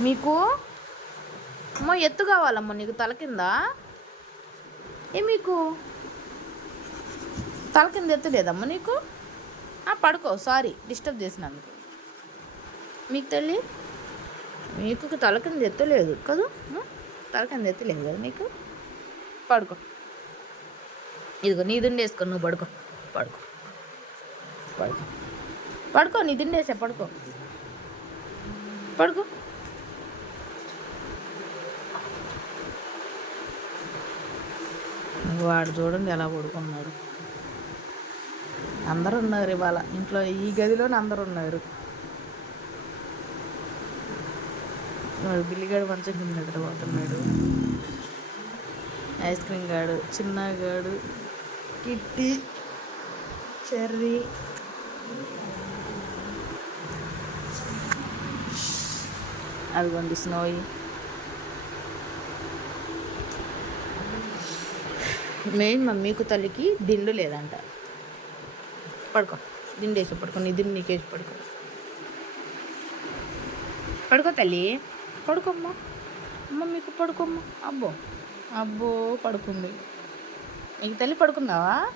మీకు? అమ్మ ఎత్తు కావాలమ్మ నీకు తల కింద. ఏ మీకు? తల కింద ఎత్తు లేదమ్మా నీకు? ఆ, పడుకో సారీ డిస్టర్బ్ చేసినందుకు. మీకు తల్లి మీకు తల కింద ఎత్తలేదు కదా? తల కింద ఎత్తలేదు కదా నీకు? పడుకో. ఇదిగో నీ నువ్వు పడుకో. పడుకో. పడుకో. పడుకో నీ దిండు పడుకో. పడుకో. వాడు చూడండి ఎలా పడుకున్నాడు. అందరు ఉన్నారు ఇవాళ. ఇంట్లో ఈ గదిలోనే అందరు ఉన్నారు వాడు బిల్లిగాడు మంచం కింద నిద్రపోతున్నాడు. ఐస్ క్రీమ్ గాడు చిన్నగాడు కిట్టి చెర్రీ అదిగోండి స్నోయి మెయిన్ మమ్మీకు తల్లికి దిండు లేదంట. పడుకో. దిండు వేసి పడుకో. నీ దిండు నీకేసి పడుకో. పడుకో తల్లి. పడుకోమ్మా. అమ్మ మీకు పడుకోమ్మా. అబ్బో. అబ్బో పడుకుంది. నీకు తల్లి పడుకుందావా?